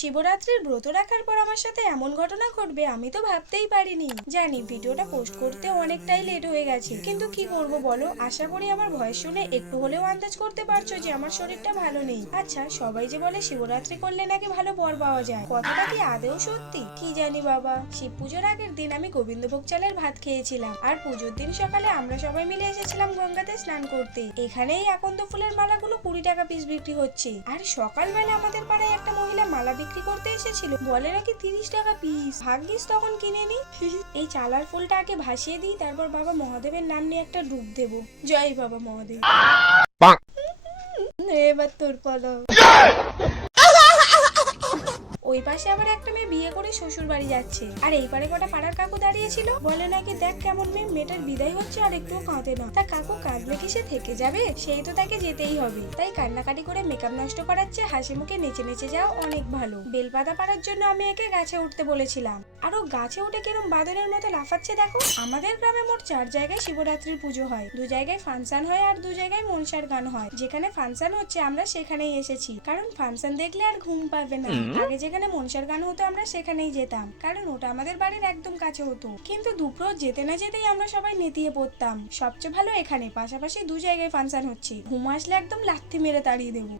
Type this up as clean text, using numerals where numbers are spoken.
শিবরাত্রির ব্রত রাখার পর আমার সাথে এমন ঘটনা ঘটবে আমি তো ভাবতেই পারিনি। জানি ভিডিওটা পোস্ট করতে অনেকটাই লেট হয়ে গেছে, কিন্তু কি করব বলো। আশা করি আমার ভয়েস শুনে একটু হলেও আন্দাজ করতে পারছো যে আমার শরীরটা ভালো নেই। আচ্ছা, সবাই যে বলে শিবরাত্রি করলে নাকি ভালো বর পাওয়া যায়, কথাটা কি আদেও সত্যি কি জানি বাবা। শিব পুজোর আগের দিন আমি গোবিন্দভোগ চালের ভাত খেয়েছিলাম, আর পুজোর দিন সকালে আমরা সবাই মিলে এসেছিলাম গঙ্গাতে স্নান করতে। এখানেই আকন্দ ফুলের মালাগুলো 20 টাকা পিস বিক্রি হচ্ছে, আর সকালবেলা আমাদের পাড়ায় একটা মহিলা মালা বিক্রি করতে এসেছিল, বলে নাকি 30 টাকা পিস। ভাগ্যিস তখন কিনে নি। এই চালার ফুলটা আগে ভাসিয়ে দিই, তারপর বাবা মহাদেবের নাম নিয়ে একটা ডুব দেবো। জয় বাবা মহাদেব। এবার তোর পালা। ওই পাশে আবার একটা মেয়ে বিয়ে করে শ্বশুর বাড়ি যাচ্ছে, আর এই পারে কটা পাড়ার কাকু দাঁড়িয়েছিল, বলে নাকি দেখ কেমন মেয়েটার বিদায় হচ্ছে আর একটুও কাঁদে না। তা কাকু কাঁদলে কি সে থেকে যাবে? সেই তো তাকে যেতেই হবে, তাই কান্নাকাটি করে মেকআপ নষ্ট করাচ্ছে, হাসি মুখে নেচে নেচে যাও অনেক ভালো। বেলপাতা পাড়ার জন্য আমি একে গাছে উঠতে বলেছিলাম, আর ও গাছে উঠে কিরম বাদরের মতো লাফাচ্ছে দেখো। আমাদের গ্রামে মোট 4 জায়গায় শিবরাত্রির পুজো হয়, 2 জায়গায় ফাংশন হয় আর 2 জায়গায় মনসার গান হয়। যেখানে ফাংশন হচ্ছে আমরা সেখানেই এসেছি, কারণ ফাংশন দেখলে আর ঘুম পাবে না। আগে যেখানে মনসার গান হতো আমরা সেখানেই যেতাম, কারণ ওটা আমাদের বাড়ির একদম কাছে হতো। কিন্তু দুপুর যেতে না যেতেই আমরা সবাই নেতিয়ে পড়তাম। সবচেয়ে ভালো এখানে পাশাপাশি 2 জায়গায় ফাংশন হচ্ছে, ঘুম আসলে একদম লাথি মেরে তাড়িয়ে দেবো।